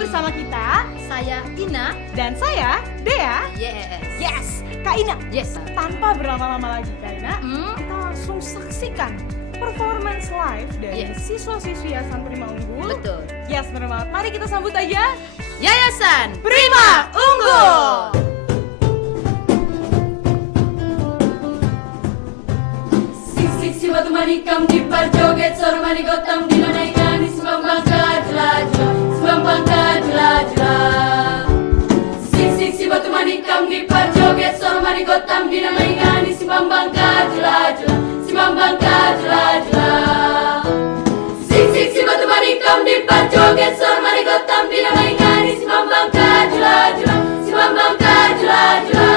bersama kita, Saya Ina. dan saya Dea. Yes. Kak Ina. Yes. Tanpa berlama-lama lagi, Kak Ina, Hmm? kita langsung saksikan performance live dari Yes. siswa-siswi Yayasan Prima Unggul. Betul. Yes, benar banget. Mari kita sambut aja Yayasan Prima Unggul. Sik si batu manikam di parjoget sor manigotam di naikani sebang bangka jelajah sebang bangka jelajah. Sik si batu manikam di parjoget sor manigotam di naikani sebang bangka jelajah sebang bangka jelajah. Sik si batu manikam di parjoget sor manigotam di naikani sebang bangka jelajah sebang bangka jelajah.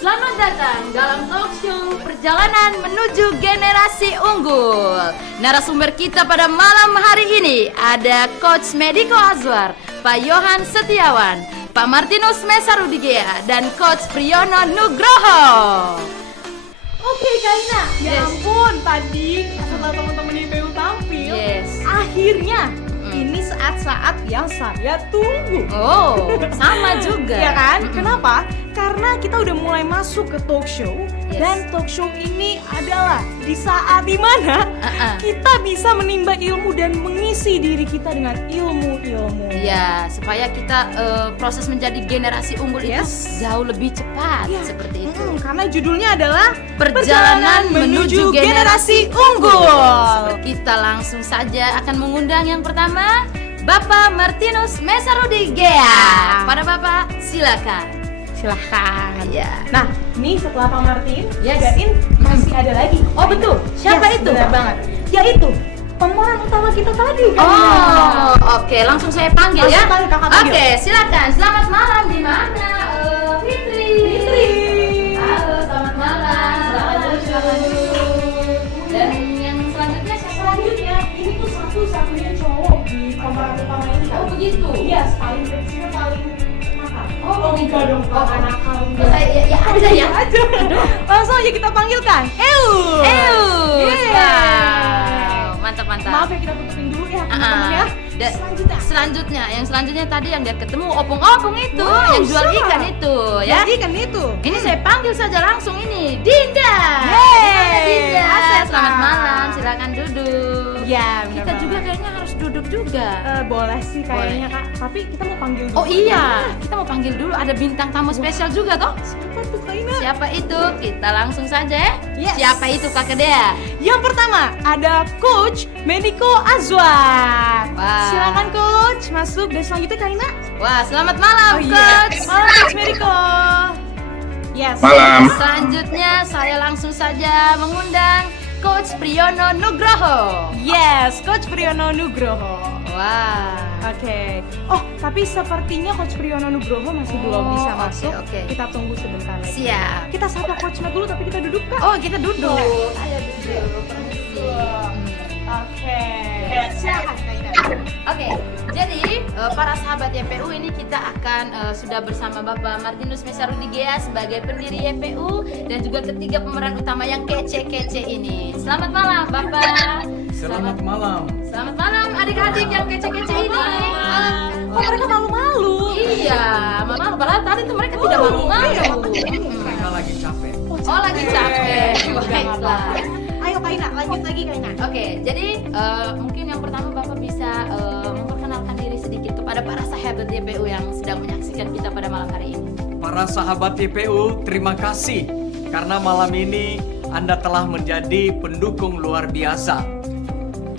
Selamat datang dalam talk show Perjalanan Menuju Generasi Unggul. Narasumber kita pada malam hari ini ada Coach Mediko Azwar, Pak Yohan Setiawan, Pak Martinus Mesarudigea, dan Coach Priyono Nugroho. Oke, Kak Ina. Ya Yes. ampun, tadi setelah teman-teman IPU tampil, Yes. akhirnya ini saat-saat yang saya tunggu. Oh, sama juga. Ya kan? Mm-mm. Kenapa? Karena kita udah mulai masuk ke talk show. Yes. Dan talk show ini adalah di saat dimana kita bisa menimba ilmu dan mengisi diri kita dengan ilmu-ilmu. Ya, supaya kita proses menjadi generasi unggul Yes. itu jauh lebih cepat, Ya. seperti itu. Karena judulnya adalah Perjalanan menuju generasi unggul. Kita langsung saja akan mengundang yang pertama, Bapak Martinus Mesarudigea. Pada Bapak, silakan. Silahkan. Ya. Nah, ini setelah Pak Martin, Yes. jagain masih ada lagi. Oh, betul. Siapa Yes, itu? benar banget. Yaitu pemeran utama kita tadi kan. Oh, oke, langsung saya panggil Langsung ya. panggil, kakak panggil. Oke, silakan. Selamat malam di mana? Fitri. Fitri. Halo, selamat malam. Silakan dulu. Dan yang selanjutnya siapa lagi? Selanjutnya, ini tuh satu-satunya cowok di pemeran utama ini kan. Oh, begitu. Iya, paling kecil, paling nakal. Oh, begitu. enggak dong, Oh, bukan nakal. Ya aja ya. Aja. Langsung aja kita panggilkan. Eus. Yeah. Wow, mantap. Maaf ya, kita tutupin dulu ya teman-teman ya. Selanjutnya, yang selanjutnya tadi yang dia ketemu opung-opung itu, Wow, yang jual siapa? ikan itu, ya. Jadi kan itu. Ini saya panggil saja langsung ini, Dinda. Yeay, Gimana, Dinda? Asep, Selamat Kak. malam, silakan duduk. Ya, benar Kita juga banget. kayaknya harus duduk juga. Boleh sih kayaknya Boleh. Kak, tapi kita mau panggil dulu. Oh iya, kita mau panggil dulu, ada bintang tamu spesial juga toh. Siapa tuh Kak Ina? Siapa itu? Kita langsung saja ya. Yes. Siapa itu Kakak Dea? Yang pertama ada Coach Mediko Azwar. Wah. Silakan Coach, masuk. Dan selanjutnya Kak Ina. Wah, selamat malam Coach. Malam Coach Mediko. Yes. Malam. Selanjutnya saya langsung saja mengundang Coach Priyono Nugroho. Yes, Coach Priyono Nugroho. Wah. Oke. Oh, tapi sepertinya Coach Priyono Nugroho masih belum bisa oke, masuk. oke. Kita tunggu sebentar lagi. Siap. Kita sapa Coach Med dulu, tapi kita duduk Kak. Oh, kita duduk. Ayo duduk. Oke. Silakan Kak Ina. Oke, jadi para sahabat YPU ini kita akan sudah bersama Bapak Martinus Mesarudigea sebagai pendiri YPU dan juga ketiga pemeran utama yang kece-kece ini. Selamat malam Bapak. Selamat malam. Selamat malam adik-adik yang kece-kece ini. Kok mereka malu-malu? Iya, malu. Padahal tadi tuh mereka tidak malu-malu. Mereka lagi capek. Oh, lagi capek. Baiklah. Ayo Kak Ina, lanjut lagi Kak Ina. Oke, jadi mungkin yang pertama Bapak bisa memperkenalkan diri sedikit kepada para sahabat YPU yang sedang menyaksikan kita pada malam hari ini. Para sahabat YPU, terima kasih karena malam ini Anda telah menjadi pendukung luar biasa.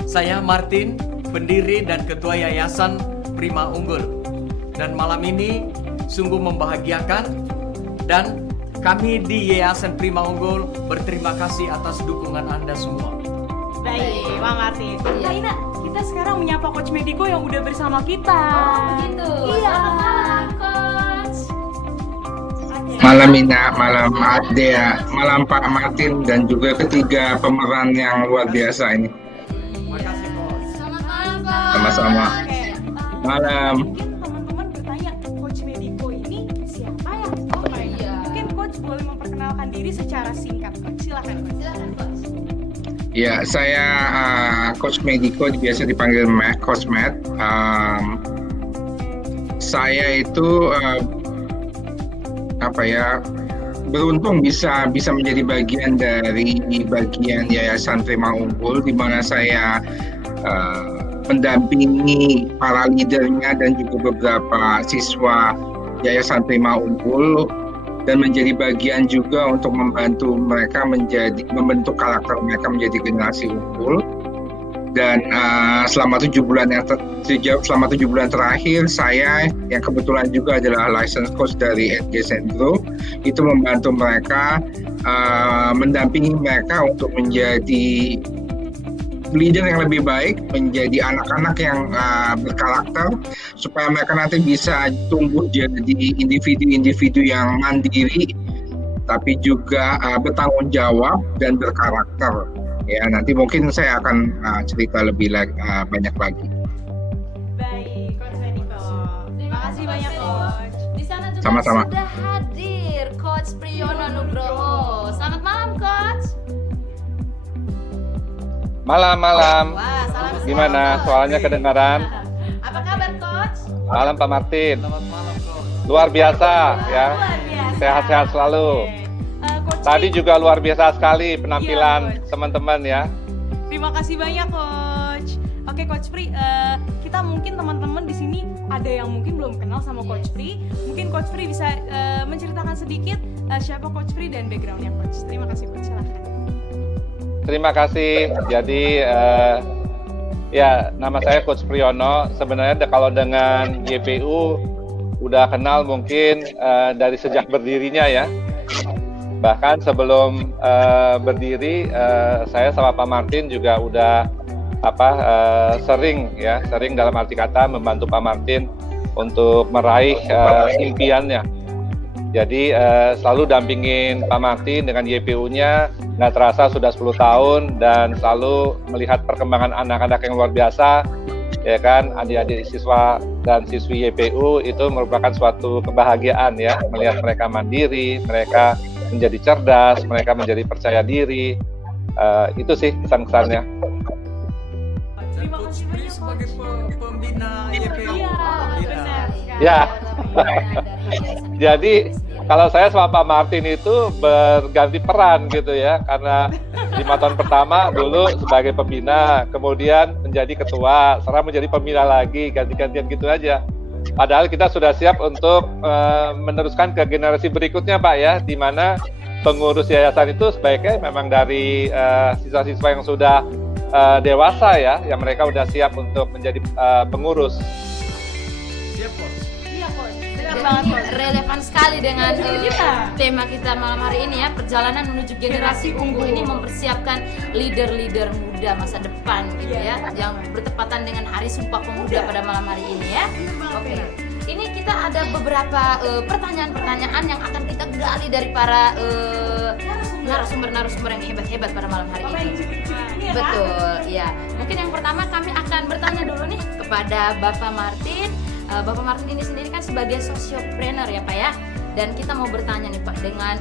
Saya Martin, pendiri dan ketua Yayasan Prima Unggul. Dan malam ini sungguh membahagiakan dan kami di Yayasan Prima Unggul berterima kasih atas dukungan Anda semua. Baik, Pak Martin. Iya. Kak Ina, kita sekarang menyapa Coach Mediko yang udah bersama kita. Begitu. Iya. Selamat malam, Coach. Malam Ina, malam Adea, malam Pak Martin dan juga ketiga pemeran yang luar biasa ini. Terima kasih, Coach. Selamat malam, Coach. Sama-sama. Oke. Malam. Mungkin teman-teman bertanya, Coach Mediko ini siapa ya? Oh, iya. Mungkin Coach boleh memperkenalkan diri secara singkat. Coach. Silakan, Coach. Silakan, Coach. Ya, saya Coach Mediko, biasa dipanggil Coach Med. Saya itu beruntung bisa menjadi bagian dari bagian Yayasan Prima Unggul, di mana saya mendampingi para leadernya dan juga beberapa siswa Yayasan Prima Unggul dan menjadi bagian juga untuk membantu mereka membentuk karakter mereka menjadi generasi unggul. Dan selama 7 bulan terakhir saya yang kebetulan juga adalah license coach dari NG Sendro itu membantu mereka mendampingi mereka untuk menjadi leader yang lebih baik, menjadi anak-anak yang berkarakter supaya mereka nanti bisa tumbuh jadi individu-individu yang mandiri tapi juga bertanggung jawab dan berkarakter. Ya, nanti mungkin saya akan cerita lebih banyak lagi. Baik, Coach Mediko. Terima kasih banyak, Coach. Di sana juga Sama-sama. sudah hadir Coach Priyono Nugroho. Selamat malam, Coach. Malam. Wah, salam sehat, Gimana? Coach. Suaranya kedengaran? Apa kabar, Coach? Malam Pak Martin. Selamat malam, Coach. Luar biasa ya. Luar biasa. Sehat-sehat selalu. Coach Tadi Pri, juga luar biasa sekali Iya, penampilan Coach. teman-teman ya. terima kasih banyak, Coach. Oke, Coach Pri, kita mungkin teman-teman di sini ada yang mungkin belum kenal sama Coach Pri. Mungkin Coach Pri bisa menceritakan sedikit siapa Coach Pri dan backgroundnya Coach. Terima kasih, Coach. Silahkan. Terima kasih. Jadi ya nama saya Coach Priyono. Sebenarnya kalau dengan YPU udah kenal mungkin dari sejak berdirinya ya. Bahkan sebelum berdiri saya sama Pak Martin juga udah sering dalam arti kata membantu Pak Martin untuk meraih impiannya. Jadi selalu dampingin Pak Martin dengan YPU-nya, nggak terasa sudah 10 tahun dan selalu melihat perkembangan anak-anak yang luar biasa, ya kan, adik-adik siswa dan siswi YPU itu merupakan suatu kebahagiaan ya, melihat mereka mandiri, mereka menjadi cerdas, mereka menjadi percaya diri, itu sih kesan-kesannya. Dan Coach Pri sebagai pembina YPU. Iya, benar. Ya, jadi kalau saya sama Pak Martin itu berganti peran gitu ya, karena 5 tahun pertama dulu sebagai pembina, kemudian menjadi ketua, sekarang menjadi pembina lagi, ganti-gantian gitu aja. Padahal kita sudah siap untuk meneruskan ke generasi berikutnya Pak ya, di mana pengurus yayasan itu sebaiknya memang dari siswa-siswa yang sudah dewasa ya, yang mereka udah siap untuk menjadi pengurus. Siap, Coach. Iya coach, benar banget coach. Relevan sekali dengan Kita. tema kita malam hari ini ya, perjalanan menuju generasi unggul ini mempersiapkan leader-leader muda masa depan gitu ya, yang bertepatan dengan Hari Sumpah Pemuda pada malam hari ini ya. Oke. Ini kita ada beberapa pertanyaan-pertanyaan yang akan kita gali dari para narasumber-narasumber yang hebat-hebat pada malam hari ini. Betul, ya. Mungkin yang pertama kami akan bertanya dulu nih kepada Bapak Martin. Bapak Martin ini sendiri kan sebagai sociopreneur ya Pak ya. Dan kita mau bertanya nih Pak dengan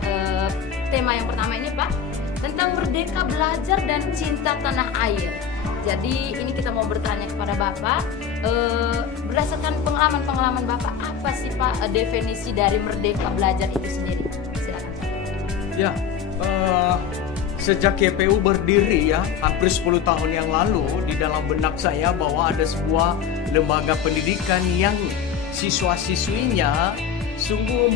tema yang pertama ini Pak, tentang merdeka belajar dan cinta tanah air. Jadi ini kita mau bertanya kepada Bapak, berdasarkan pengalaman Bapak, apa sih Pak definisi dari merdeka belajar itu sendiri? Silakan Pak. Ya, sejak YPU berdiri ya, hampir 10 tahun yang lalu, di dalam benak saya bahwa ada sebuah lembaga pendidikan yang siswa-siswinya sungguh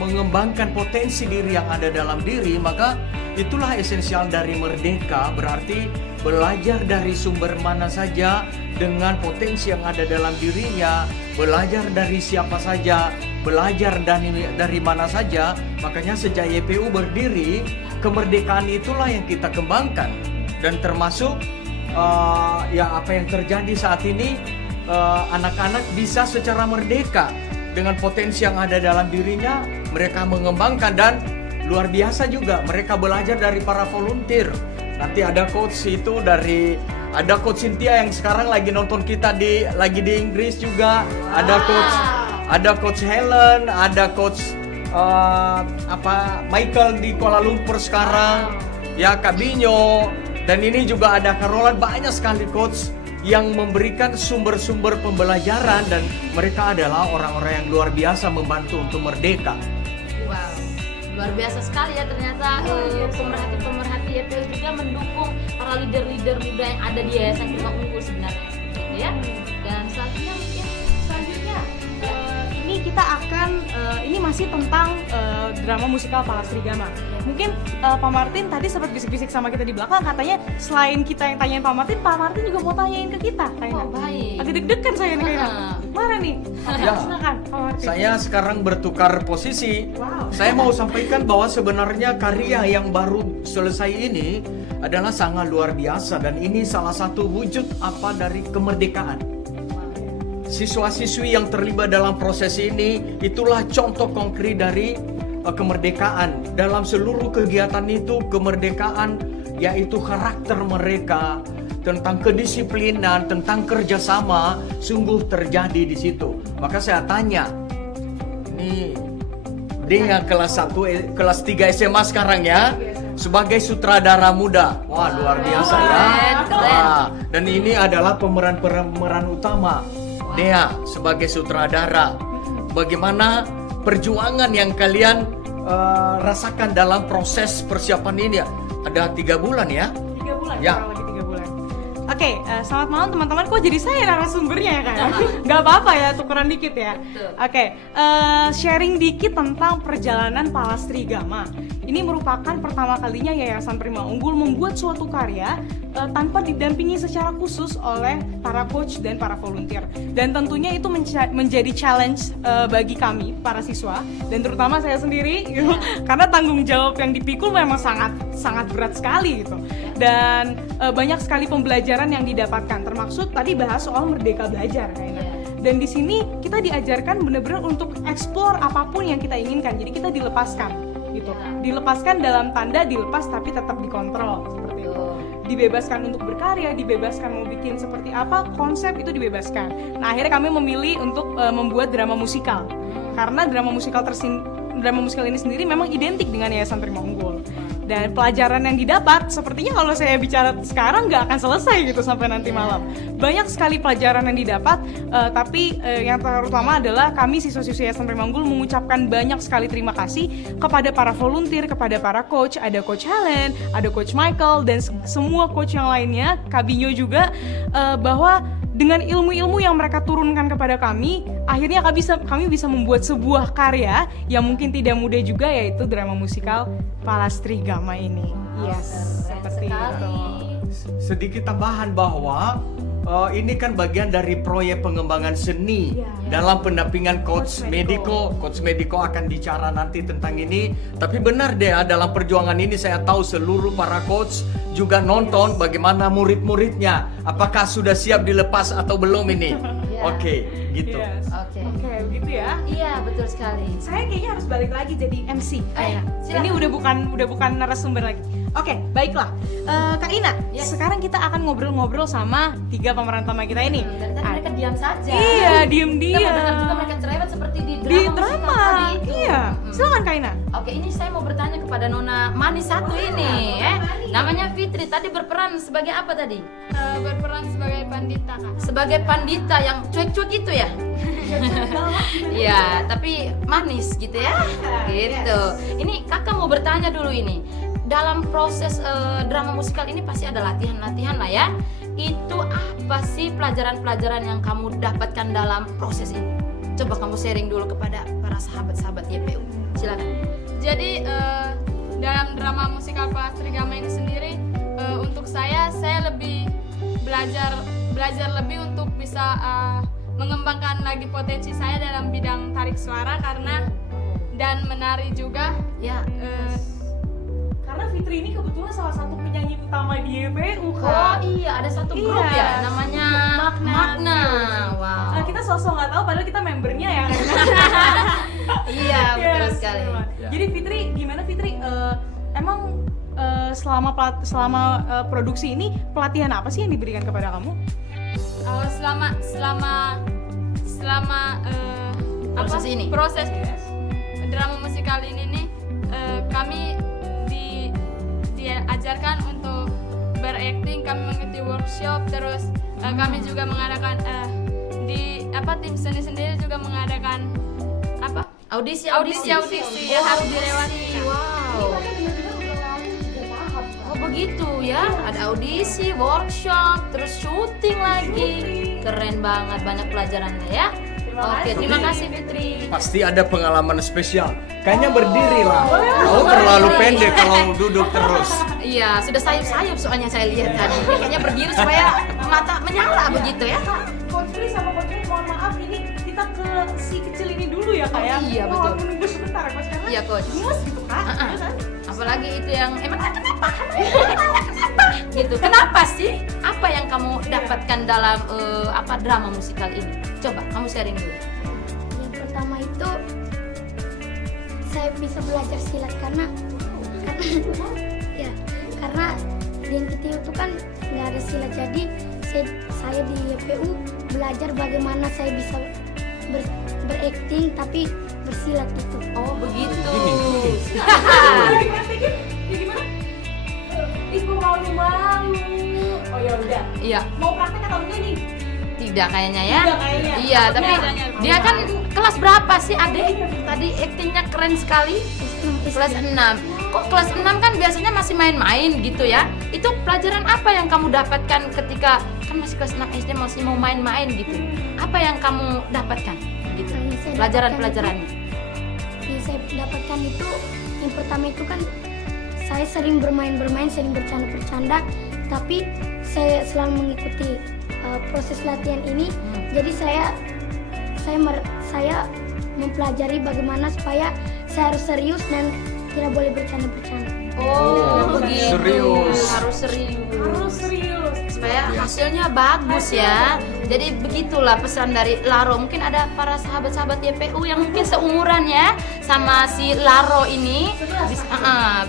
mengembangkan potensi diri yang ada dalam diri, maka itulah esensial dari merdeka, berarti belajar dari sumber mana saja dengan potensi yang ada dalam dirinya, belajar dari siapa saja, belajar dari mana saja. Makanya sejak YPU berdiri, kemerdekaan itulah yang kita kembangkan, dan termasuk ya apa yang terjadi saat ini, anak-anak bisa secara merdeka dengan potensi yang ada dalam dirinya, mereka mengembangkan, dan luar biasa juga mereka belajar dari para volunteer. Nanti ada coach itu ada coach Cynthia yang sekarang lagi nonton kita lagi di Inggris juga, ada coach Helen, ada coach Michael di Kuala Lumpur sekarang, ya Kak Binyo, dan ini juga ada Carolan, banyak sekali coach yang memberikan sumber-sumber pembelajaran, dan mereka adalah orang-orang yang luar biasa membantu untuk merdeka. Wow, luar biasa sekali ya ternyata pemerhati YPU juga mendukung para leader-leader muda yang ada di Yayasan Prima Unggul sebenarnya seperti itu ya. Dan selanjutnya mungkin Ini kita akan ini masih tentang drama musikal Palastrigama. Mungkin Pak Martin tadi sempat bisik-bisik sama kita di belakang, katanya selain kita yang tanyain Pak Martin juga mau tanyain ke kita kayaknya. Oh, baik. Agak deg-degan saya nih kayaknya. Mana nih? Ya. Silakan Pak Martin. Saya sekarang bertukar posisi. Wow. Saya mau sampaikan bahwa sebenarnya karya yang baru selesai ini adalah sangat luar biasa, dan ini salah satu wujud apa dari kemerdekaan. Siswa-siswi yang terlibat dalam proses ini itulah contoh konkret dari kemerdekaan. Dalam seluruh kegiatan itu, kemerdekaan yaitu karakter mereka tentang kedisiplinan, tentang kerjasama sungguh terjadi di situ. Maka saya tanya, ini dia kelas 1, kelas 3 SMA sekarang ya, sebagai sutradara muda. Wah, luar biasa ya. Wah, dan ini adalah pemeran utama. Dea sebagai sutradara, bagaimana perjuangan yang kalian rasakan dalam proses persiapan ini ya? Ada 3 bulan ya? 3 bulan, Ya. kurang lebih 3 bulan. Oke, selamat malam teman-teman. Kok jadi saya narasumbernya ya kan? Gak apa-apa ya, tukeran dikit ya. Oke, sharing dikit tentang perjalanan Palastrigama. Ini merupakan pertama kalinya Yayasan Prima Unggul membuat suatu karya tanpa didampingi secara khusus oleh para coach dan para volunteer. Dan tentunya itu menjadi challenge bagi kami, para siswa, dan terutama saya sendiri, gitu. Karena tanggung jawab yang dipikul memang sangat berat sekali gitu. Dan banyak sekali pembelajaran yang didapatkan, termasuk tadi bahas soal merdeka belajar kayaknya. Dan di sini kita diajarkan benar-benar untuk explore apapun yang kita inginkan. Jadi kita dilepaskan gitu. Dilepaskan dalam tanda dilepas tapi tetap dikontrol seperti itu. Dibebaskan untuk berkarya, dibebaskan mau bikin seperti apa, konsep itu dibebaskan. Nah, akhirnya kami memilih untuk membuat drama musikal. Karena drama musikal ini sendiri memang identik dengan Yayasan Prima Unggul. Dan pelajaran yang didapat, sepertinya kalau saya bicara sekarang nggak akan selesai gitu sampai nanti malam. Banyak sekali pelajaran yang didapat, tapi yang terutama adalah kami siswa-siswi Yayasan Prima Unggul mengucapkan banyak sekali terima kasih kepada para volunteer, kepada para coach, ada Coach Helen, ada Coach Michael, dan semua coach yang lainnya, Kabinyo juga, bahwa dengan ilmu-ilmu yang mereka turunkan kepada kami, akhirnya kami bisa membuat sebuah karya yang mungkin tidak mudah juga, yaitu drama musikal Palastri Gama ini. Yes, seperti itu. Sedikit tambahan bahwa ini kan bagian dari proyek pengembangan seni dalam pendampingan Coach Mediko. Coach Mediko akan bicara nanti tentang ini. Tapi benar deh, dalam perjuangan ini saya tahu seluruh para coach juga nonton bagaimana murid-muridnya. Apakah sudah siap dilepas atau belum ini? Oke, gitu. Yes. Oke. Oke, begitu ya. Iya, betul sekali. Saya kayaknya harus balik lagi jadi MC. Silakan. Ini udah bukan narasumber lagi. Oke, baiklah. Kak Ina, sekarang kita akan ngobrol-ngobrol sama 3 pemeran utama kita ini. Dari tadi mereka diam saja. Iya, Kita diem-diem. mendengar juga mereka cerewet seperti di Di drama musikal drama. tadi itu. Iya. Silakan Kak Ina. Oke, ini saya mau bertanya kepada Nona manis satu ini, namanya Fitri. Tadi berperan sebagai apa tadi? Berperan sebagai pandita, Kak. Sebagai pandita yang cuek-cuek itu ya? Iya, tapi manis gitu ya? Gitu. Ini kakak mau bertanya dulu ini. Dalam proses drama musikal ini pasti ada latihan-latihan lah ya. Itu apa sih pelajaran-pelajaran yang kamu dapatkan dalam proses ini? Coba kamu sharing dulu kepada para sahabat-sahabat YPU. Silakan. Jadi dalam drama musikal Palastri Gama ini sendiri, untuk saya lebih belajar lebih untuk bisa mengembangkan lagi potensi saya dalam bidang tarik suara dan menari juga. Ya. Karena Fitri ini kebetulan salah satu penyanyi utama di YPU, Kak. Oh iya, ada satu grup Iya. ya, namanya Magna. Wow. Kita sosok nggak tahu, padahal kita membernya ya. Iya, betul Yes, sekali. memang. Jadi Fitri, gimana Fitri? Emang selama produksi ini pelatihan apa sih yang diberikan kepada kamu? Proses ini? Proses drama musikal ini nih, kami diajarkan untuk berakting, kami mengikuti workshop, terus kami juga mengadakan tim seni sendiri juga mengadakan Audisi audisi yang harus dilewati. Wow. Oh begitu ya, ada audisi, workshop, terus syuting lagi. Keren banget, banyak pelajarannya ya. Oke, terima kasih Fitri. Pasti ada pengalaman spesial. Kayaknya berdiri lah. Kamu terlalu pendek kalau duduk terus. Iya, sudah sayup-sayup soalnya saya lihat tadi. Kayaknya berdiri supaya mata menyala begitu ya. Coach Pri sama Coach Pri, mohon maaf, ini kita ke si kecil ini dulu ya Kak ya. Iya, betul. Menunggu sebentar Coach, karena Iya, Coach. gemes gitu Kak. Uh-uh. Ya kan? Apalagi itu yang emang kenapa gitu. Kenapa sih? Apa yang kamu dapatkan dalam drama musikal ini? Coba kamu sharing dulu. Yang pertama itu saya bisa belajar silat karena di NKTU itu kan nggak ada silat, jadi saya di YPU belajar bagaimana saya bisa berakting tapi bersilat itu. Oh begitu. Gimana? Ibu malu. Oh ya udah. Iya. Mau praktek atau enggak nih? Tidak kayaknya ya. Tidak kayaknya. Iya, tapi Biasanya. dia kan kelas berapa sih Adek? Tadi aktingnya keren sekali. Kelas 6. Kok kelas 6 kan biasanya masih main-main gitu ya? Itu pelajaran apa yang kamu dapatkan ketika kan masih kelas 6 SD masih mau main-main gitu? Apa yang kamu dapatkan gitu? Yang saya Pelajaran-pelajarannya. Yang saya dapatkan itu yang pertama itu kan saya sering bermain-bermain, sering bercanda-bercanda, tapi saya selalu mengikuti proses latihan ini. Jadi saya mempelajari bagaimana supaya saya harus serius dan tidak boleh bercanda-bercanda. Oh, begitu. serius. Harus serius. Harus serius. Supaya hasilnya bagus ya. Jadi begitulah pesan dari Laro. Mungkin ada para sahabat-sahabat YPU yang mungkin seumuran ya sama si Laro ini.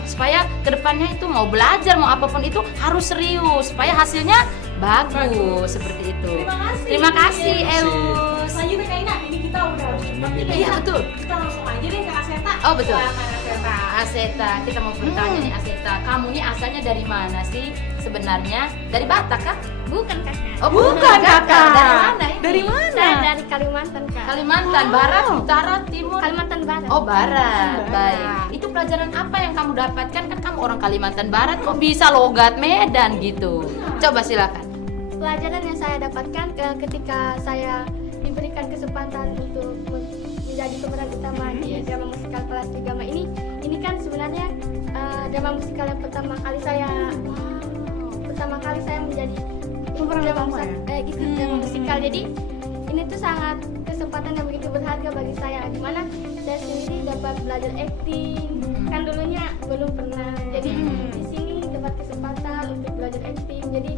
Supaya kedepannya itu mau belajar mau apapun itu harus serius supaya hasilnya Bagus, seperti itu. Terima kasih. Terima kasih, Eus. Selanjutnya Kak Ina, ini kita udah harus cepat nih, Kak Iya, Ina. betul. Kita langsung aja deh ke Aseta. Oh, betul. Silakan, Aseta. Aseta, kita mau bertanya nih Aseta, kamu nih asalnya dari mana sih sebenarnya? Dari Batak kah? Bukan kakak. Oh bukan kakak. Dari mana ini? Dari mana? Saya dari Kalimantan kak. Kalimantan, Barat, Utara, Timur. Kalimantan Barat. Oh Barat, Barat. baik. Itu pelajaran apa yang kamu dapatkan? Kan kamu orang Kalimantan Barat, kok bisa logat Medan gitu? Coba silakan. Pelajaran yang saya dapatkan ketika saya diberikan kesempatan untuk menjadi pemeran utama di drama musikal Kelas Gama ini kan sebenarnya drama musikal yang pertama kali saya menjadi Pemeran drama utama ikut drama musikal. Jadi ini tuh sangat kesempatan yang begitu berharga bagi saya, di mana saya sendiri dapat belajar acting. Kan dulunya belum pernah. Jadi di sini dapat kesempatan untuk belajar acting. Jadi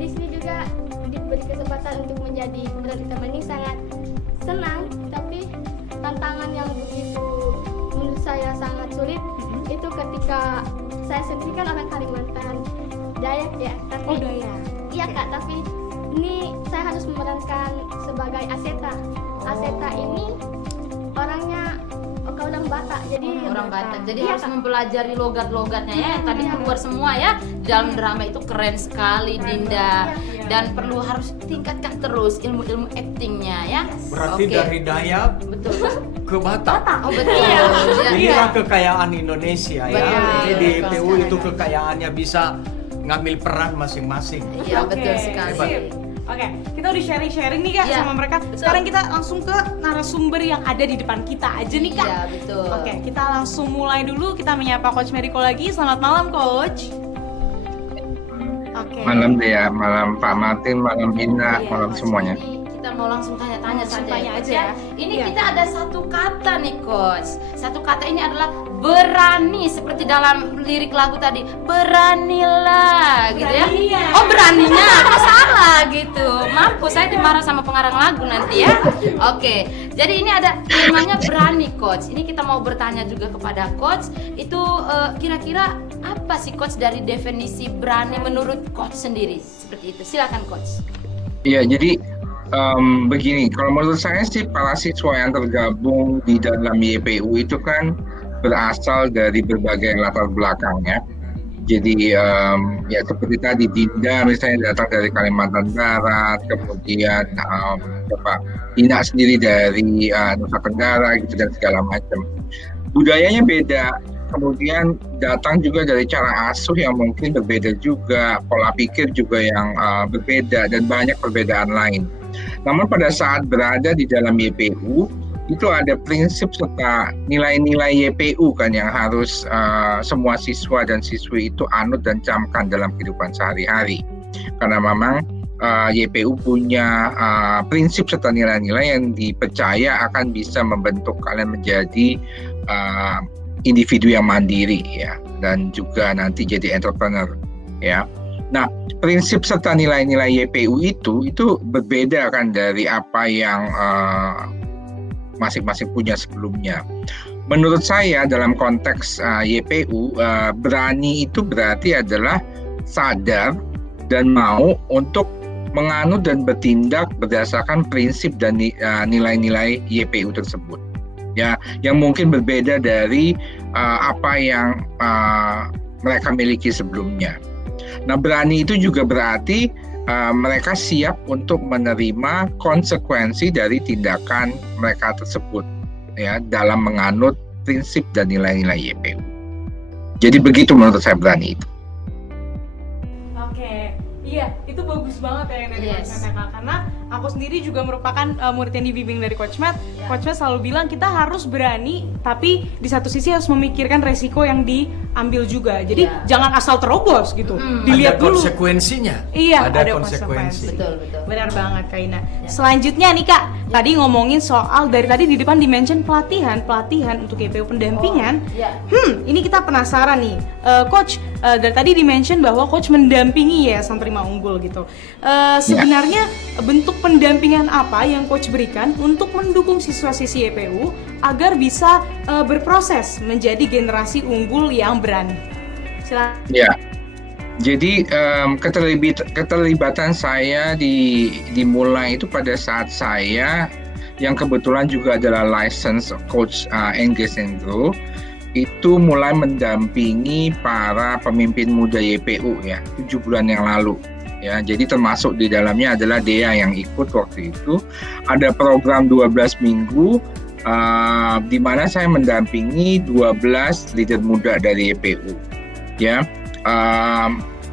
di sini juga diberi kesempatan untuk menjadi pemeran utama ini sangat senang, tapi tantangan yang begitu menurut saya sangat sulit itu ketika saya sendiri kan orang Kalimantan Dayak ya, tapi Oh, Dayak. iya kak, tapi ini saya harus memerankan sebagai Aseta. Aseta ini orangnya orang Batak, jadi Orang Batak, jadi Iya, harus Kak. mempelajari logat-logatnya ya. Tadi keluar semua ya. Dalam drama itu keren sekali, Dinda. banget. Dan perlu harus tingkatkan terus ilmu-ilmu actingnya ya. Berarti Oke. dari Dayak Betul. ke Batak. Oh betul. Inilah kekayaan Indonesia ya. Betul. Jadi di Betul PU sekali. itu kekayaannya bisa ngambil peran masing-masing. Iya Oke, betul sekali. sip. Oke, kita udah sharing-sharing nih Kak Iya, sama mereka. betul. Sekarang kita langsung ke narasumber yang ada di depan kita aja nih Kak. Iya betul. Oke, kita langsung mulai dulu. Kita menyapa Coach Meriko lagi. Selamat malam, Coach. Oke. Malam Dea, malam Pak Martin, malam Ina, Iya, malam Coach. semuanya. Ini kita mau langsung tanya-tanya Langsung saja. tanya Coach, aja ya. Ini Iya. kita ada satu kata nih Coach. Satu kata ini adalah berani, seperti dalam lirik lagu tadi. Beranilah gitu ya. Beraninya. Oh beraninya, kok salah gitu. Mampus saya dimarah sama pengarang lagu nanti ya. Oke, jadi ini ada temanya berani Coach. Ini kita mau bertanya juga kepada Coach. Itu kira-kira apa sih Coach dari definisi berani menurut Coach sendiri? Seperti itu. Silakan Coach. Iya, jadi begini, kalau menurut saya sih para siswa yang tergabung di dalam YPU itu kan berasal dari berbagai latar belakangnya. Jadi ya seperti tadi Dinda misalnya datang dari Kalimantan Barat, kemudian Bapak Ina sendiri dari Nusa Tenggara gitu dan segala macam. Budayanya beda, kemudian datang juga dari cara asuh yang mungkin berbeda juga, pola pikir juga yang berbeda dan banyak perbedaan lain. Namun pada saat berada di dalam YPU itu ada prinsip serta nilai-nilai YPU kan yang harus semua siswa dan siswi itu anut dan camkan dalam kehidupan sehari-hari. Karena memang YPU punya prinsip serta nilai-nilai yang dipercaya akan bisa membentuk kalian menjadi individu yang mandiri ya, dan juga nanti jadi entrepreneur ya. Nah, prinsip serta nilai-nilai YPU itu berbeda kan dari apa yang masing-masing punya sebelumnya. Menurut saya dalam konteks YPU, berani itu berarti adalah sadar dan mau untuk menganut dan bertindak berdasarkan prinsip dan nilai-nilai YPU tersebut. Ya, yang mungkin berbeda dari apa yang mereka miliki sebelumnya. Nah, berani itu juga berarti mereka siap untuk menerima konsekuensi dari tindakan mereka tersebut ya dalam menganut prinsip dan nilai-nilai YPU. Jadi begitu menurut saya berani itu. Oke, iya itu bagus banget ya yang dari Yes. Coach Matt ya, Kak. Karena aku sendiri juga merupakan murid yang dibimbing dari Coach Matt. Ya. Coach Matt selalu bilang kita harus berani, tapi di satu sisi harus memikirkan resiko yang diambil juga. Jadi Ya. jangan asal terobos gitu. Dilihat Ada dulu. konsekuensinya. Iya, ada konsekuensi. Betul betul. Benar banget Kak Ina. Ya. Selanjutnya nih Kak, tadi ngomongin soal dari tadi di depan dimention pelatihan untuk YPU pendampingan. Ya. Ini kita penasaran nih, Coach. Dari tadi dimention bahwa Coach mendampingi Yayasan Prima Unggul gitu. Sebenarnya bentuk pendampingan apa yang Coach berikan untuk mendukung siswa-siswi YPU agar bisa berproses menjadi generasi unggul yang berani? Silakan. Ya, Jadi keterlibatan saya dimulai itu pada saat saya yang kebetulan juga adalah license coach Engage and Grow itu mulai mendampingi para pemimpin muda YPU ya 7 bulan yang lalu ya. Jadi termasuk di dalamnya adalah Dea yang ikut waktu itu. Ada program 12 minggu di mana saya mendampingi 12 leader muda dari YPU ya.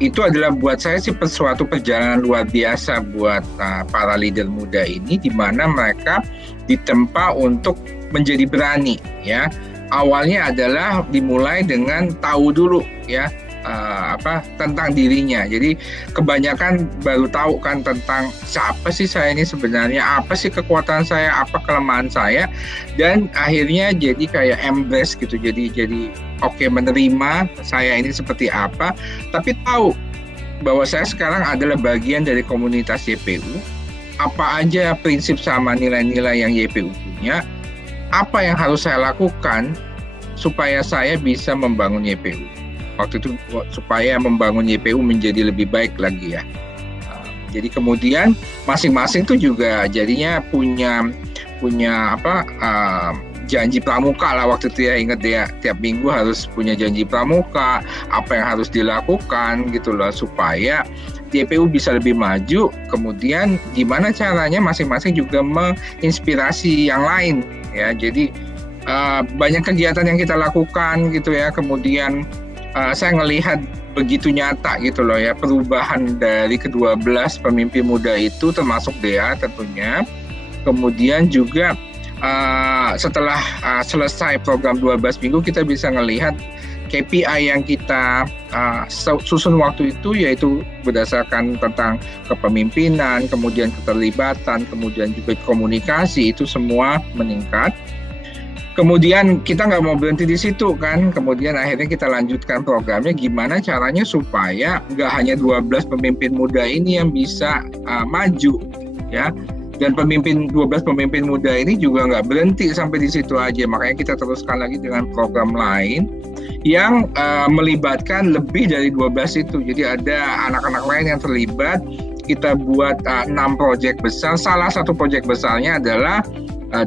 Itu adalah buat saya sih suatu perjalanan luar biasa buat para leader muda ini, di mana mereka ditempa untuk menjadi berani ya. Awalnya adalah dimulai dengan tahu dulu ya tentang dirinya. Jadi kebanyakan baru tahu kan tentang siapa sih saya ini sebenarnya, apa sih kekuatan saya, apa kelemahan saya, dan akhirnya jadi kayak embrace gitu. Jadi oke, menerima saya ini seperti apa, tapi tahu bahwa saya sekarang adalah bagian dari komunitas YPU. Apa aja prinsip sama nilai-nilai yang YPU punya, apa yang harus saya lakukan supaya saya bisa membangun YPU. Waktu itu supaya membangun YPU menjadi lebih baik lagi ya. Jadi kemudian masing-masing tuh juga jadinya punya janji pramuka lah waktu itu ya. Ingat ya, tiap minggu harus punya janji pramuka, apa yang harus dilakukan gitu loh supaya YPU bisa lebih maju. Kemudian gimana caranya masing-masing juga menginspirasi yang lain ya. Jadi banyak kegiatan yang kita lakukan gitu ya. Kemudian saya ngelihat begitu nyata gitu loh ya perubahan dari ke-12 pemimpin muda itu, termasuk Dea tentunya. Kemudian juga setelah selesai program 12 minggu kita bisa ngelihat KPI yang kita susun waktu itu, yaitu berdasarkan tentang kepemimpinan, kemudian keterlibatan, kemudian juga komunikasi, itu semua meningkat. Kemudian kita nggak mau berhenti di situ kan, kemudian akhirnya kita lanjutkan programnya gimana caranya supaya nggak hanya 12 pemimpin muda ini yang bisa maju ya, dan 12 pemimpin muda ini juga nggak berhenti sampai di situ aja, makanya kita teruskan lagi dengan program lain yang melibatkan lebih dari 12 itu. Jadi ada anak-anak lain yang terlibat, kita buat 6 proyek besar. Salah satu proyek besarnya adalah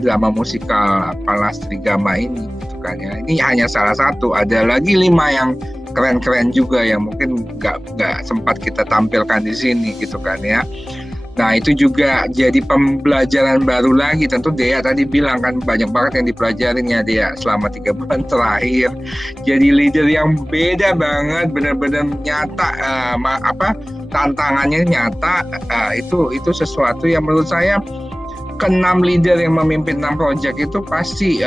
drama musikal Palastri Gama ini gitu kan ya. Ini hanya salah satu, ada lagi 5 yang keren-keren juga yang mungkin nggak sempat kita tampilkan di sini gitu kan ya. Nah itu juga jadi pembelajaran baru lagi. Tentu Dea tadi bilang kan banyak banget yang dipelajarin ya Dea selama 3 bulan terakhir. Jadi leader yang beda banget, benar-benar nyata tantangannya nyata. Itu sesuatu yang menurut saya ke-6 leader yang memimpin 6 project itu pasti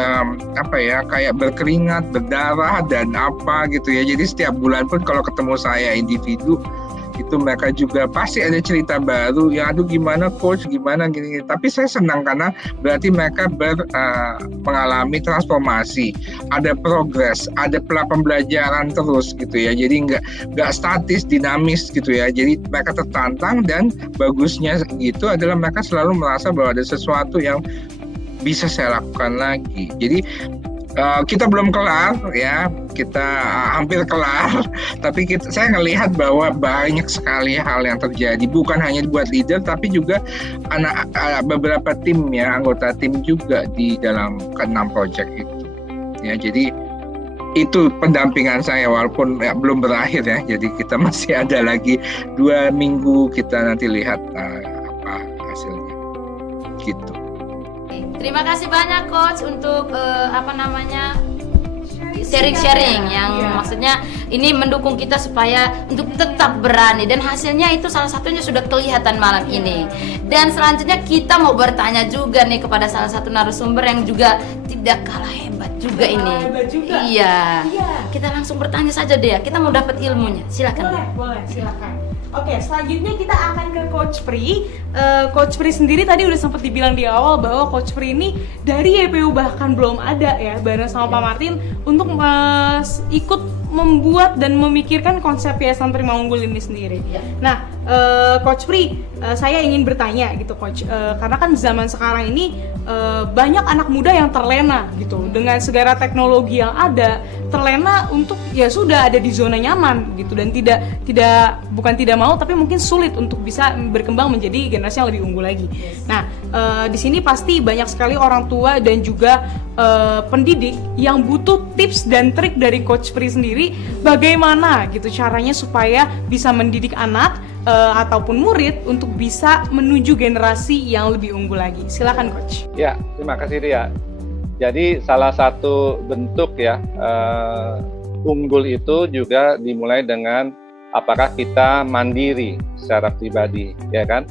kayak berkeringat, berdarah dan apa gitu ya. Jadi setiap bulan pun kalau ketemu saya individu itu mereka juga pasti ada cerita baru ya, aduh gimana coach, gimana gini. Tapi saya senang karena berarti mereka mengalami transformasi, ada progres, ada pembelajaran terus gitu ya. Jadi nggak statis, dinamis gitu ya. Jadi mereka tertantang, dan bagusnya gitu adalah mereka selalu merasa bahwa ada sesuatu yang bisa saya lakukan lagi. Jadi kita belum kelar ya, kita hampir kelar, tapi saya ngelihat bahwa banyak sekali hal yang terjadi, bukan hanya buat leader tapi juga beberapa tim ya, anggota tim juga di dalam ke-6 project itu ya. Jadi itu pendampingan saya walaupun belum berakhir ya, jadi kita masih ada lagi 2 minggu, kita nanti lihat apa hasilnya gitu. Terima kasih banyak Coach untuk sharing-sharing yang maksudnya ini mendukung kita supaya untuk tetap berani, dan hasilnya itu salah satunya sudah kelihatan malam ini. Dan selanjutnya kita mau bertanya juga nih kepada salah satu narasumber yang juga tidak kalah hebat juga ini. Iya. Kita langsung bertanya saja deh. Kita mau dapat ilmunya. Silakan. Boleh, silakan. Oke, selanjutnya kita akan ke Coach Pri. Coach Pri sendiri tadi udah sempat dibilang di awal bahwa Coach Pri ini dari YPU bahkan belum ada ya, bareng sama Pak Martin untuk ikut membuat dan memikirkan konsep Yayasan Prima Unggul ini sendiri. Nah, Coach Pri, saya ingin bertanya gitu Coach, karena kan zaman sekarang ini banyak anak muda yang terlena gitu dengan segala teknologi yang ada, terlena untuk ya sudah ada di zona nyaman gitu, dan bukan tidak mau tapi mungkin sulit untuk bisa berkembang menjadi generasi yang lebih unggul lagi. Nah, di sini pasti banyak sekali orang tua dan juga pendidik yang butuh tips dan trik dari Coach Pri sendiri, bagaimana gitu caranya supaya bisa mendidik anak ataupun murid untuk bisa menuju generasi yang lebih unggul lagi. Silakan Coach. Ya, terima kasih Ria. Jadi salah satu bentuk ya unggul itu juga dimulai dengan apakah kita mandiri secara pribadi, ya kan?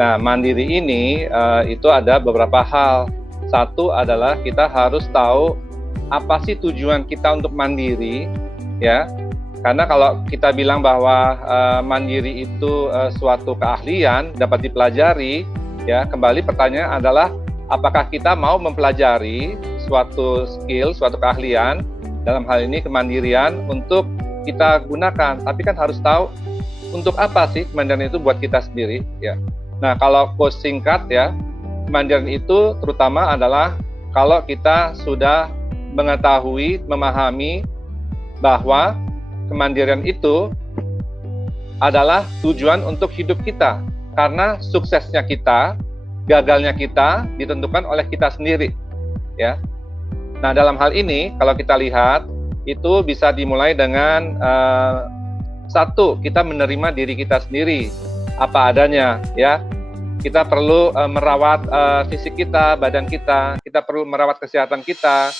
Nah, mandiri ini itu ada beberapa hal. Satu adalah kita harus tahu apa sih tujuan kita untuk mandiri, ya. Karena kalau kita bilang bahwa mandiri itu suatu keahlian dapat dipelajari, ya kembali pertanyaan adalah apakah kita mau mempelajari suatu skill, suatu keahlian, dalam hal ini kemandirian untuk kita gunakan. Tapi kan harus tahu untuk apa sih kemandirian itu buat kita sendiri, ya. Nah, kalau Coach singkat ya, kemandirian itu terutama adalah kalau kita sudah mengetahui, memahami bahwa kemandirian itu adalah tujuan untuk hidup kita, karena suksesnya kita, gagalnya kita ditentukan oleh kita sendiri, ya. Nah, dalam hal ini kalau kita lihat itu bisa dimulai dengan satu, kita menerima diri kita sendiri apa adanya, ya. Kita perlu merawat fisik kita, badan kita perlu merawat kesehatan kita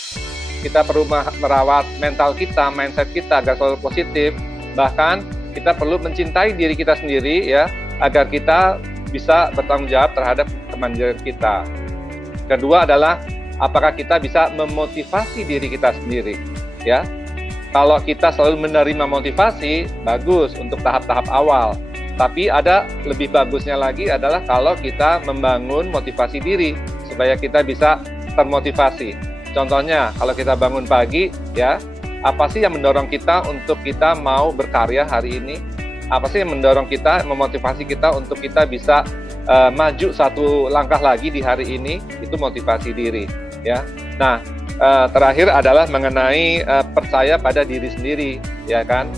perlu merawat mental kita, mindset kita agar selalu positif. Bahkan kita perlu mencintai diri kita sendiri ya, agar kita bisa bertanggung jawab terhadap kemandirian kita. Kedua adalah apakah kita bisa memotivasi diri kita sendiri, ya. Kalau kita selalu menerima motivasi, bagus untuk tahap-tahap awal. Tapi ada lebih bagusnya lagi adalah kalau kita membangun motivasi diri supaya kita bisa termotivasi. Contohnya, kalau kita bangun pagi, ya, apa sih yang mendorong kita untuk kita mau berkarya hari ini? Apa sih yang mendorong kita, memotivasi kita untuk kita bisa maju satu langkah lagi di hari ini? Itu motivasi diri, ya. Nah, terakhir adalah mengenai percaya pada diri sendiri, ya kan?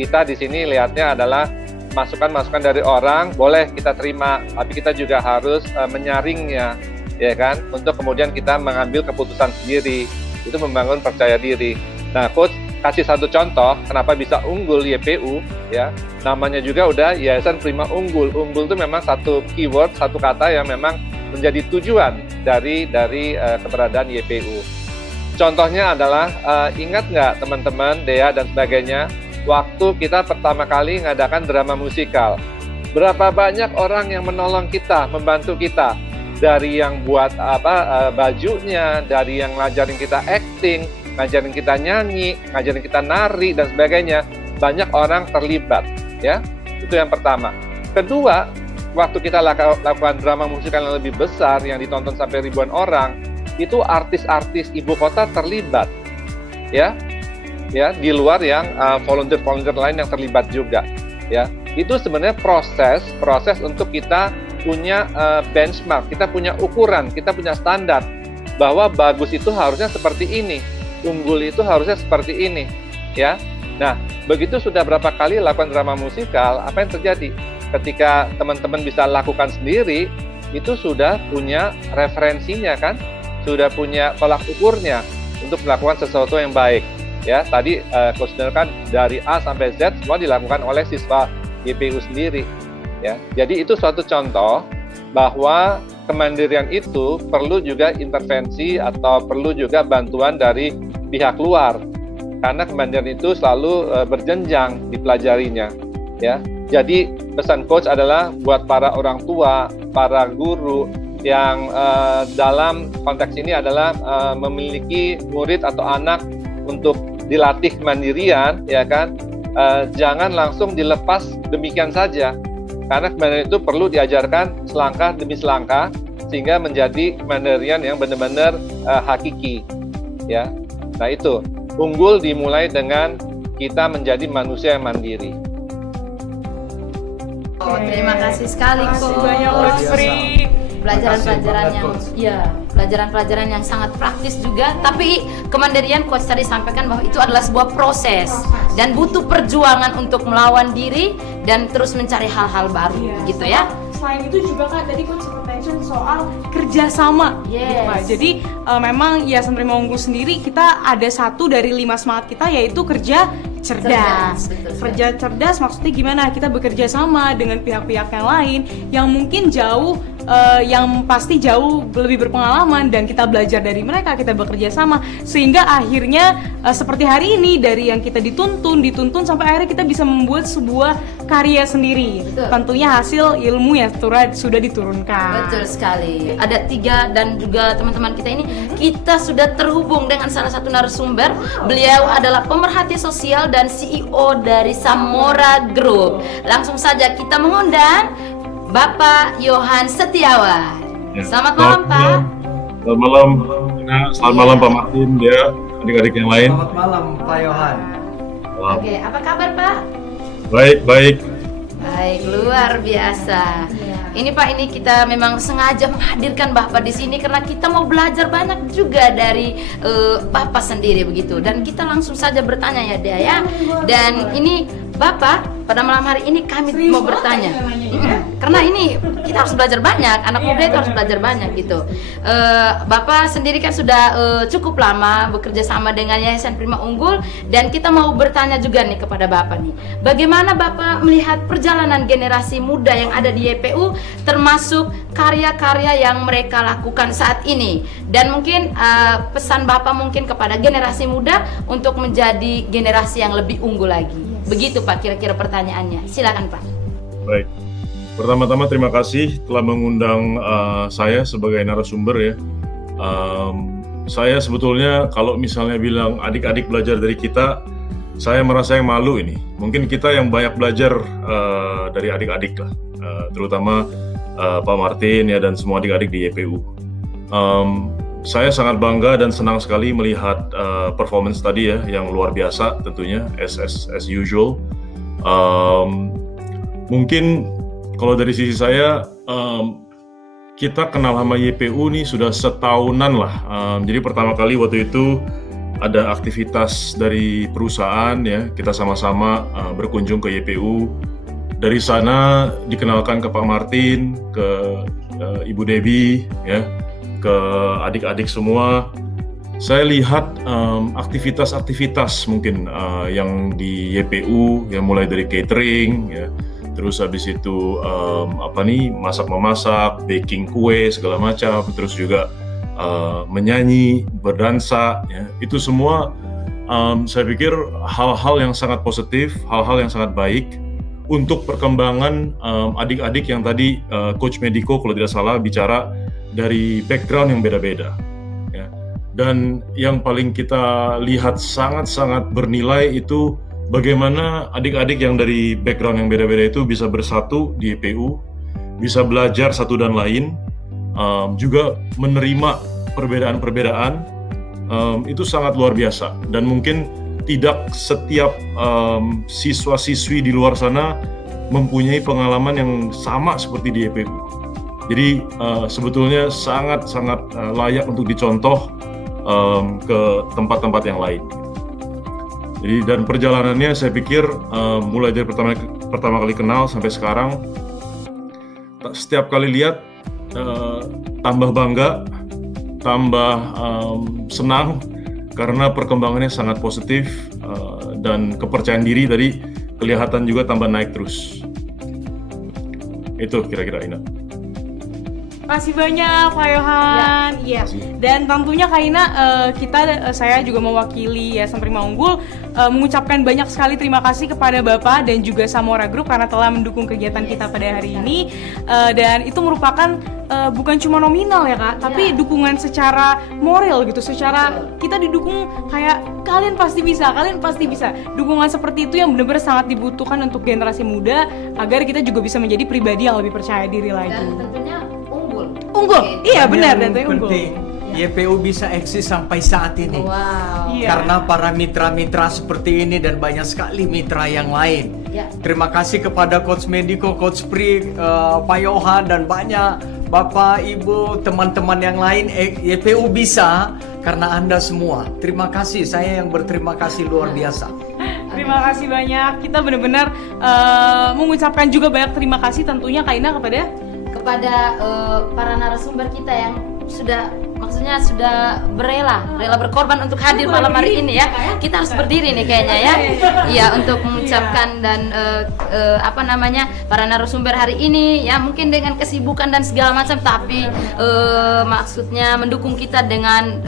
Kita di sini lihatnya adalah masukan-masukan dari orang boleh kita terima, tapi kita juga harus menyaringnya, ya kan, untuk kemudian kita mengambil keputusan sendiri. Itu membangun percaya diri. Nah, Coach kasih satu contoh kenapa bisa unggul YPU, ya. Namanya juga udah Yayasan Prima Unggul. Unggul itu memang satu keyword, satu kata yang memang menjadi tujuan dari keberadaan YPU. Contohnya adalah ingat nggak teman-teman, Dea dan sebagainya, waktu kita pertama kali mengadakan drama musikal, berapa banyak orang yang menolong kita, membantu kita, dari yang buat bajunya, dari yang ngajarin kita acting, ngajarin kita nyanyi, ngajarin kita nari dan sebagainya. Banyak orang terlibat, ya. Itu yang pertama. Kedua, waktu kita lakukan drama musikal yang lebih besar yang ditonton sampai ribuan orang, itu artis-artis ibu kota terlibat, ya. Ya, di luar yang volunteer lain yang terlibat juga, ya. Itu sebenarnya proses untuk kita punya benchmark, kita punya ukuran, kita punya standar bahwa bagus itu harusnya seperti ini, unggul itu harusnya seperti ini, ya. Nah, begitu sudah berapa kali lakukan drama musikal, apa yang terjadi? Ketika teman-teman bisa lakukan sendiri, itu sudah punya referensinya kan, sudah punya tolak ukurnya untuk melakukan sesuatu yang baik. Ya, tadi Coach kan dari A sampai Z semua dilakukan oleh siswa YPU sendiri. Ya, jadi itu suatu contoh bahwa kemandirian itu perlu juga intervensi atau perlu juga bantuan dari pihak luar, karena kemandirian itu selalu berjenjang dipelajarinya. Ya, jadi pesan Coach adalah buat para orang tua, para guru yang dalam konteks ini adalah memiliki murid atau anak untuk dilatih kemandirian, ya kan, jangan langsung dilepas demikian saja, karena kemandirian itu perlu diajarkan selangkah demi selangkah sehingga menjadi kemandirian yang benar-benar hakiki, ya. Nah, itu unggul dimulai dengan kita menjadi manusia yang mandiri. Oh, terima kasih sekali Terima kasih Coach. banyak Coach Pri. Pelajaran-pelajaran Makasih yang banget, Coach. ya, pelajaran-pelajaran yang sangat praktis juga. Tapi kemandirian Coach tadi sampaikan bahwa itu adalah sebuah proses dan butuh perjuangan untuk melawan diri dan terus mencari hal-hal baru, gitu ya. Selain itu juga Kak, tadi Coach sempat mention soal kerjasama. Yes. Gitu, Kak. Jadi memang Yayasan Prima Unggul sendiri kita ada 1 dari 5 semangat kita, yaitu kerja cerdas. Betul, Kerja cerdas maksudnya gimana? Kita bekerja sama dengan pihak-pihak yang lain yang mungkin jauh yang pasti jauh lebih berpengalaman, dan kita belajar dari mereka, kita bekerja sama sehingga akhirnya seperti hari ini dari yang kita dituntun sampai akhirnya kita bisa membuat sebuah karya sendiri. Betul. Tentunya hasil ilmu yang sudah diturunkan. Betul sekali. Ada 3 dan juga teman-teman kita ini, kita sudah terhubung dengan salah satu narasumber. Beliau adalah pemerhati sosial dan CEO dari Samora Group. Langsung saja kita mengundang Bapak Yohan Setiawan. Ya. Selamat malam, Pak. Selamat malam, selamat malam Pak Martin, ya, adik-adik yang lain. Selamat malam Pak Yohan. Malam. Oke, apa kabar, Pak? Baik. Baik, luar biasa. Ini Pak, ini kita memang sengaja menghadirkan Bapak di sini karena kita mau belajar banyak juga dari Bapak sendiri begitu. Dan kita langsung saja bertanya ya, Dea ya. Dan ini Bapak, pada malam hari ini kami mau bertanya. Karena ini kita harus belajar banyak, anak muda itu harus belajar banyak gitu. Bapak sendiri kan sudah cukup lama bekerja sama dengan Yayasan Prima Unggul, dan kita mau bertanya juga nih kepada Bapak nih. Bagaimana Bapak melihat perjalanan generasi muda yang ada di YPU, termasuk karya-karya yang mereka lakukan saat ini, dan mungkin pesan Bapak mungkin kepada generasi muda untuk menjadi generasi yang lebih unggul lagi. Begitu Pak kira-kira pertanyaannya. Silakan Pak. Baik. Pertama-tama terima kasih telah mengundang saya sebagai narasumber ya. Saya sebetulnya kalau misalnya bilang adik-adik belajar dari kita, saya merasa yang malu ini. Mungkin kita yang banyak belajar dari adik-adik lah, terutama Pak Martin ya dan semua adik-adik di YPU. Saya sangat bangga dan senang sekali melihat performance tadi ya, yang luar biasa tentunya as usual. Mungkin kalau dari sisi saya, kita kenal sama YPU nih sudah setahunan lah. Jadi pertama kali waktu itu ada aktivitas dari perusahaan ya, kita sama-sama berkunjung ke YPU. Dari sana dikenalkan ke Pak Martin, ke Ibu Debbie ya, ke adik-adik semua. Saya lihat aktivitas-aktivitas mungkin yang di YPU yang mulai dari catering ya, terus habis itu masak-memasak, baking kue segala macam, terus juga menyanyi, berdansa ya. Itu semua saya pikir hal-hal yang sangat positif, hal-hal yang sangat baik untuk perkembangan adik-adik yang tadi Coach Mediko kalau tidak salah bicara dari background yang beda-beda ya. Dan yang paling kita lihat sangat-sangat bernilai itu bagaimana adik-adik yang dari background yang beda-beda itu bisa bersatu di YPU, bisa belajar satu dan lain, juga menerima perbedaan-perbedaan. Itu sangat luar biasa, dan mungkin tidak setiap siswa-siswi di luar sana mempunyai pengalaman yang sama seperti di YPU. Jadi sebetulnya sangat-sangat layak untuk dicontoh ke tempat-tempat yang lain. Jadi dan perjalanannya saya pikir mulai dari pertama kali kenal sampai sekarang, setiap kali lihat tambah bangga, tambah senang karena perkembangannya sangat positif, dan kepercayaan diri tadi kelihatan juga tambah naik terus. Itu kira-kira Ina. Makasih banyak Pak Yohan. Iya. Dan tentunya Kak Ina, saya juga mewakili Yayasan Prima Unggul mengucapkan banyak sekali terima kasih kepada Bapak dan juga Samora Group karena telah mendukung kegiatan kita pada hari ini. Dan itu merupakan bukan cuma nominal ya Kak, tapi dukungan secara moral gitu, secara kita didukung kayak kalian pasti bisa. Dukungan seperti itu yang benar-benar sangat dibutuhkan untuk generasi muda agar kita juga bisa menjadi pribadi yang lebih percaya diri lagi. Dan tentunya Unggul, iya benar, dan Yang unggul. penting YPU bisa eksis sampai saat ini. Wow. Iya. Karena para mitra-mitra seperti ini dan banyak sekali mitra yang lain Ya. Terima kasih kepada Coach Mediko, Coach Pri, Pak Yohan, dan banyak Bapak, Ibu, teman-teman yang lain. YPU bisa karena Anda semua. Terima kasih, saya yang berterima kasih luar biasa. Terima kasih banyak. Kita benar-benar mengucapkan juga banyak terima kasih tentunya Kak Ina kepada para narasumber kita yang sudah rela berkorban untuk hadir malam hari ini ya. Kita harus berdiri nih kayaknya ya. Iya, untuk mengucapkan dan para narasumber hari ini ya, mungkin dengan kesibukan dan segala macam, tapi maksudnya mendukung kita dengan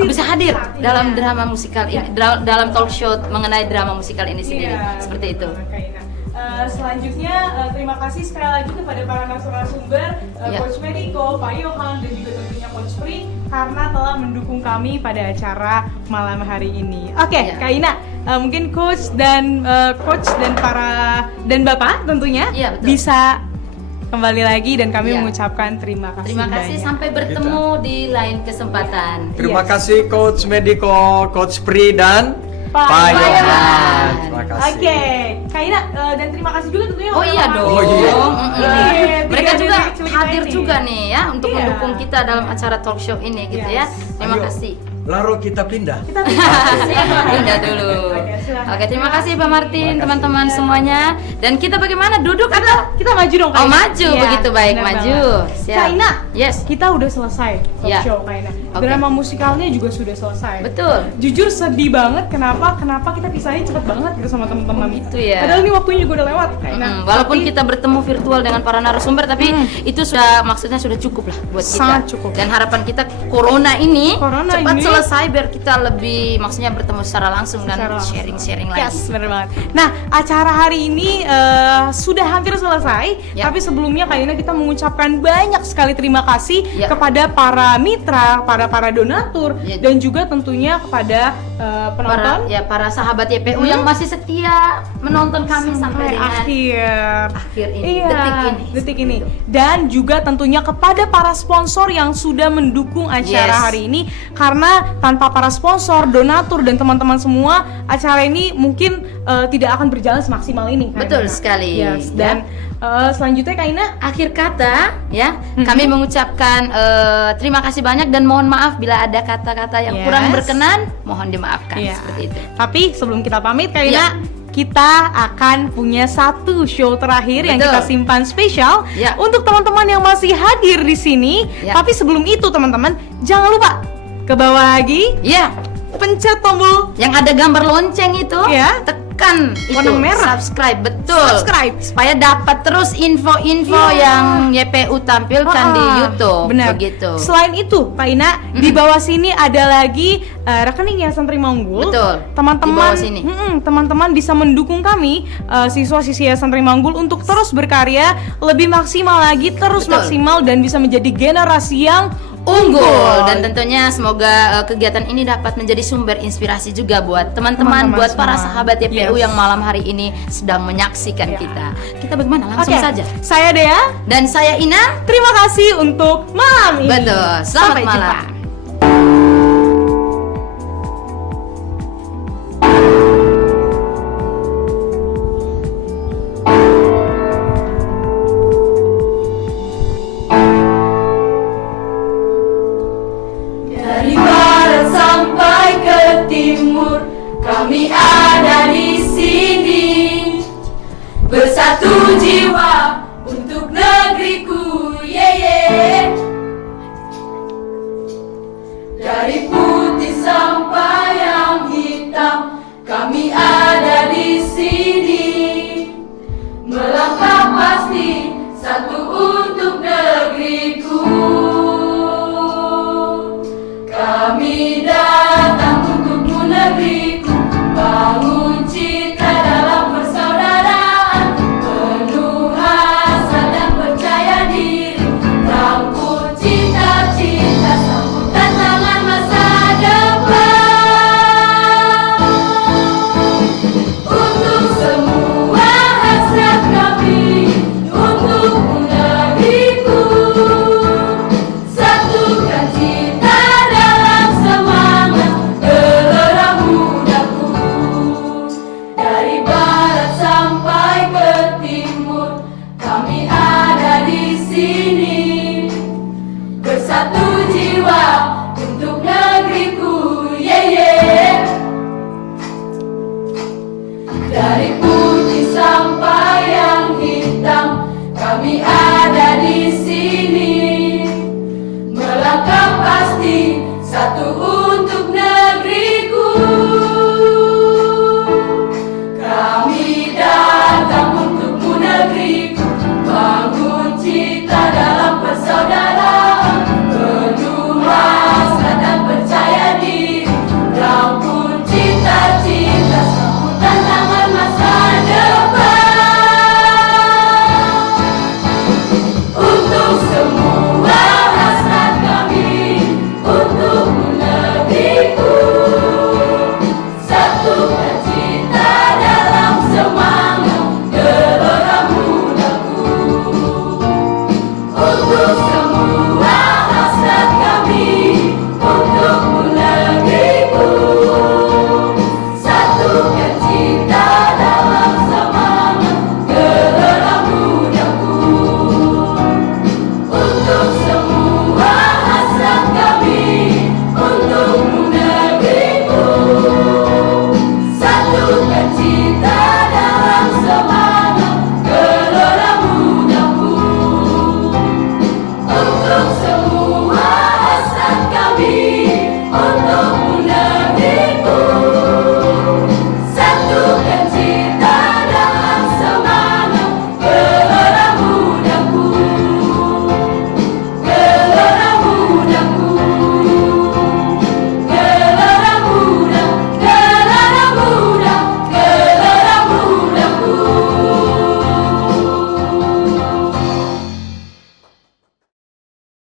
bisa hadir dalam drama musikal ini, dalam talk show mengenai drama musikal ini sendiri. Seperti itu. Selanjutnya terima kasih sekali lagi kepada para narasumber, Coach Mediko, Pak Yohan, dan juga tentunya Coach Pri karena telah mendukung kami pada acara malam hari ini. Oke, Kak Ina, mungkin Coach dan Bapak tentunya bisa kembali lagi dan kami mengucapkan terima kasih. Terima kasih, sampai bertemu di lain kesempatan. Terima kasih Coach Mediko, Coach Pri, dan Pak Yohan. Terima kasih. Oke, Kak Ina, dan terima kasih juga tentunya. Oh iya dong. Mereka juga hadir juga nih ya untuk mendukung kita dalam acara talk show ini gitu ya. Terima kasih. Lalu kita pindah. Pindah dulu. Oke, terima kasih Pak Martin, teman-teman semuanya. Dan kita bagaimana? Duduk atau kita maju dong, Kak Ina? Oh, maju, begitu baik, maju. Siap. Kak Ina, yes. Kita udah selesai talk show, Kak Ina. Drama musikalnya juga sudah selesai. Betul. Jujur sedih banget kenapa kita pisahnya cepet banget gitu sama teman-teman. Gitu ya. Padahal ini waktunya juga udah lewat, Kak Ina. Walaupun kita bertemu virtual dengan para narasumber, tapi itu maksudnya sudah cukup lah buat kita. Sangat cukup. Dan harapan kita corona ini cepat ini selesai biar kita lebih maksudnya bertemu secara langsung dan sharing-sharing lagi. Yes, bener banget. Nah, acara hari ini sudah hampir selesai. Tapi sebelumnya Kak Ina kita mengucapkan banyak sekali terima kasih kepada para mitra, para donatur, dan juga tentunya kepada penonton, para sahabat YPU yang masih setia menonton kami sampai dengan akhir ini, detik ini. Dan juga tentunya kepada para sponsor yang sudah mendukung acara hari ini, karena tanpa para sponsor, donatur, dan teman-teman semua, acara ini mungkin tidak akan berjalan semaksimal ini. Betul sekali. Yes. Dan selanjutnya Kak Ina, akhir kata ya, kami mengucapkan terima kasih banyak dan mohon maaf bila ada kata-kata yang kurang berkenan, mohon dimaafkan. Seperti itu. Tapi sebelum kita pamit Kak Ina, kita akan punya satu show terakhir yang kita simpan spesial untuk teman-teman yang masih hadir di sini. Tapi sebelum itu teman-teman, jangan lupa ke bawah lagi, pencet tombol yang ada gambar lonceng itu, tekan itu, subscribe, supaya dapat terus info-info yang YPU tampilkan di YouTube. Benar. Begitu. Selain itu, Pak Ina, di bawah sini ada lagi rekening Yayasan Terima Unggul. Betul. Teman-teman, Di bawah sini. Teman-teman bisa mendukung kami siswa-siswi Yayasan Terima Unggul untuk terus berkarya lebih maksimal lagi, terus maksimal dan bisa menjadi generasi yang unggul. Dan tentunya semoga kegiatan ini dapat menjadi sumber inspirasi juga buat teman-teman, buat para sahabat YPU yang malam hari ini sedang menyaksikan kita. Kita bagaimana? Langsung saja. Saya Dea dan saya Ina. Terima kasih untuk malam ini. Betul. Selamat malam. Jumpa.